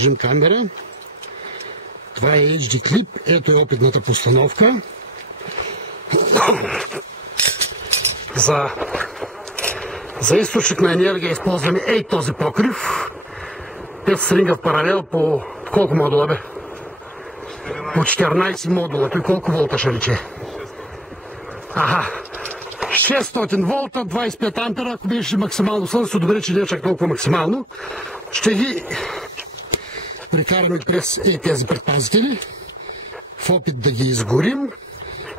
Кажем камера. Това е HD клип. Ето е опитната постановка. За източник на енергия използваме този покрив. Те се сринга в паралел по колко модула бе? По 14 модула. Той колко волта ще рече? 600 волта, 25 ампера. Ако беше максимално слънце, добре, че не е чак толкова максимално. Ще ги прикараме през тези предпазители в опит да ги изгорим.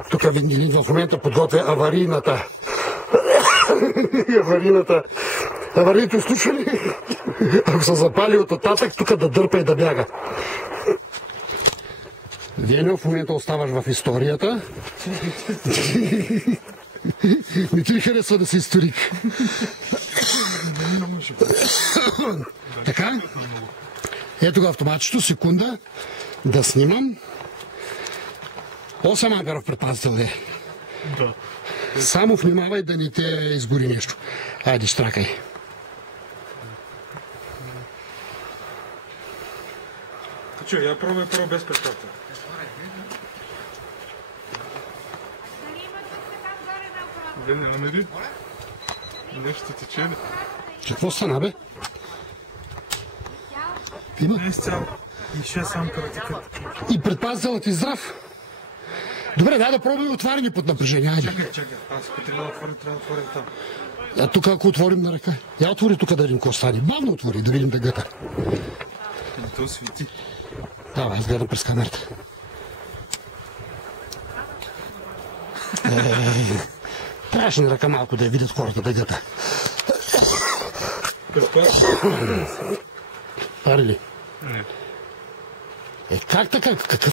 Тук Венелин в момента подготвя аварийното изключване. Ако се запали от оттатък, тук да дърпа и да бяга. Венел, в момента оставаш в историята. Не ти ли харесва да си историк? Така. Ето го автоматчето, секунда. Да снимам. 8 амперов предпазител е. Да. Само внимавай да не те изгори нещо. Айде, штракай. Че, я пробвай първо без предпазител. Бе, не намери. Нещо тече ли? Какво стана, бе? Има? Не е изцяло. И 6 ампера текат. И предпазителът е здрав. Добре, дай да пробваме отваряне под напрежение. Айде. Чакай. Аз ако трябва да отворим там. А тук ако отворим на ръка. Я отвори тук да видим какво стане. Бавно отвори, да видим дъгата. То свети. Давай, аз гледам през камерата. Трябваше на ръка малко да я видят хората дъгата. Предпазител? Пари ли? Не. Как така? Какъв